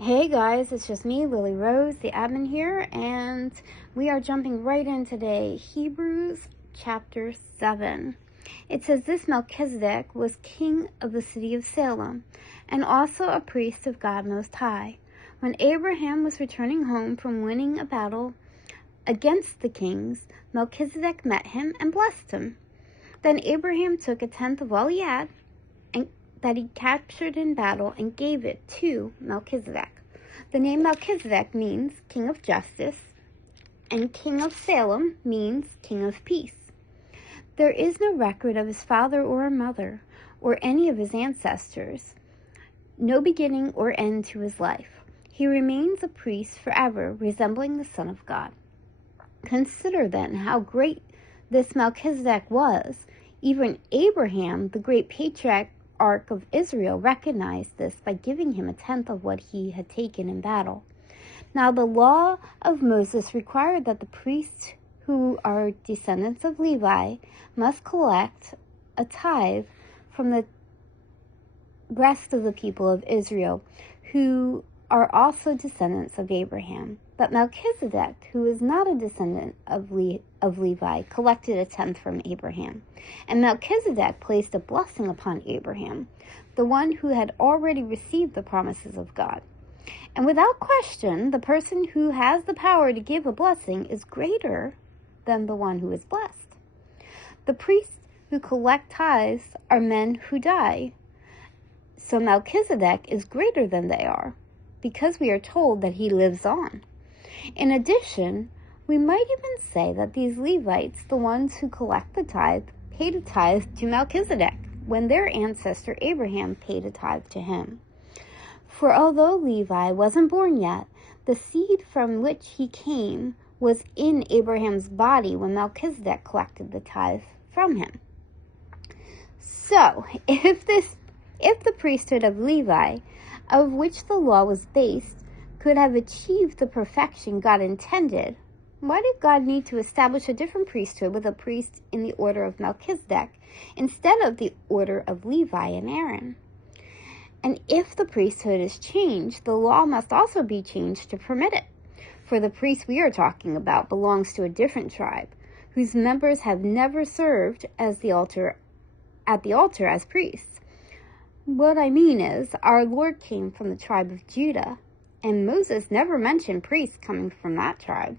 Hey guys, it's just me, Lily Rose, the admin here, and we are jumping right in today. Hebrews chapter 7. It says, This Melchizedek was king of the city of Salem, and also a priest of God Most High. When Abraham was returning home from winning a battle against the kings, Melchizedek met him and blessed him. Then Abraham took a tenth of all he had, and that he captured in battle, and gave it to Melchizedek. The name Melchizedek means king of justice, and king of Salem means king of peace. There is no record of his father or mother, or any of his ancestors, no beginning or end to his life. He remains a priest forever, resembling the Son of God. Consider then how great this Melchizedek was. Even Abraham, the great patriarch of Israel, recognized this by giving him a tenth of what he had taken in battle. Now the law of Moses required that the priests who are descendants of Levi must collect a tithe from the rest of the people of Israel, who are also descendants of Abraham. But Melchizedek, who is not a descendant of Levi, collected a tenth from Abraham. And Melchizedek placed a blessing upon Abraham, the one who had already received the promises of God. And without question, the person who has the power to give a blessing is greater than the one who is blessed. The priests who collect tithes are men who die, so Melchizedek is greater than they are, because we are told that he lives on. In addition, we might even say that these Levites, the ones who collect the tithe, paid a tithe to Melchizedek when their ancestor Abraham paid a tithe to him. For although Levi wasn't born yet, the seed from which he came was in Abraham's body when Melchizedek collected the tithe from him. So, if the priesthood of Levi, of which the law was based, could have achieved the perfection God intended, why did God need to establish a different priesthood with a priest in the order of Melchizedek instead of the order of Levi and Aaron? And if the priesthood is changed, the law must also be changed to permit it. For the priest we are talking about belongs to a different tribe, whose members have never served at the altar as priests. What I mean is, our Lord came from the tribe of Judah, and Moses never mentioned priests coming from that tribe.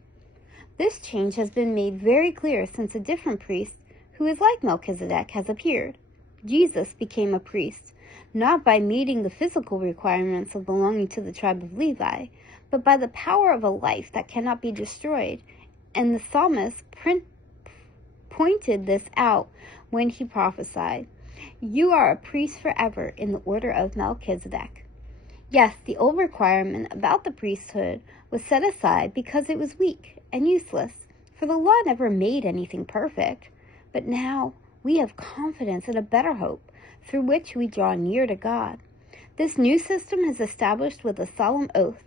This change has been made very clear since a different priest, who is like Melchizedek, has appeared. Jesus became a priest, not by meeting the physical requirements of belonging to the tribe of Levi, but by the power of a life that cannot be destroyed. And the psalmist pointed this out when he prophesied, "You are a priest forever in the order of Melchizedek." Yes, the old requirement about the priesthood was set aside because it was weak and useless, for the law never made anything perfect. But now we have confidence in a better hope, through which we draw near to God. This new system is established with a solemn oath.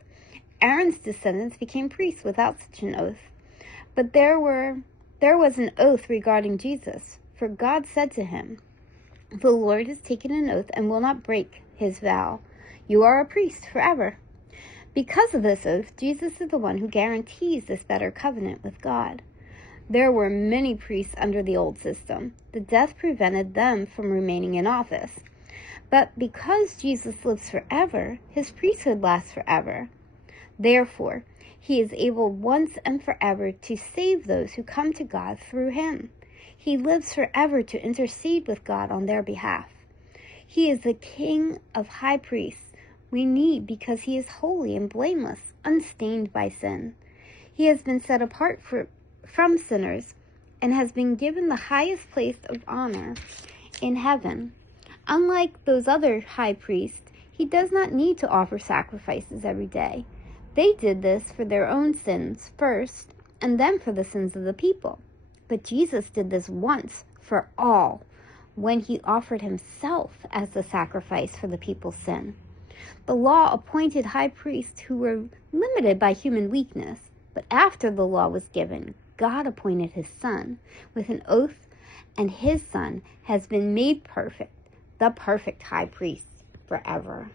Aaron's descendants became priests without such an oath. But there was an oath regarding Jesus, for God said to him, "The Lord has taken an oath and will not break his vow. You are a priest forever." Because of this oath, Jesus is the one who guarantees this better covenant with God. There were many priests under the old system. The death prevented them from remaining in office. But because Jesus lives forever, his priesthood lasts forever. Therefore, he is able once and forever to save those who come to God through him. He lives forever to intercede with God on their behalf. He is the King of high priests we need because he is holy and blameless, unstained by sin. He has been set apart from sinners and has been given the highest place of honor in heaven. Unlike those other high priests, he does not need to offer sacrifices every day. They did this for their own sins first, and then for the sins of the people. But Jesus did this once for all, when he offered himself as the sacrifice for the people's sin. The law appointed high priests who were limited by human weakness, but after the law was given, God appointed his Son with an oath, and his Son has been made perfect, the perfect high priest forever.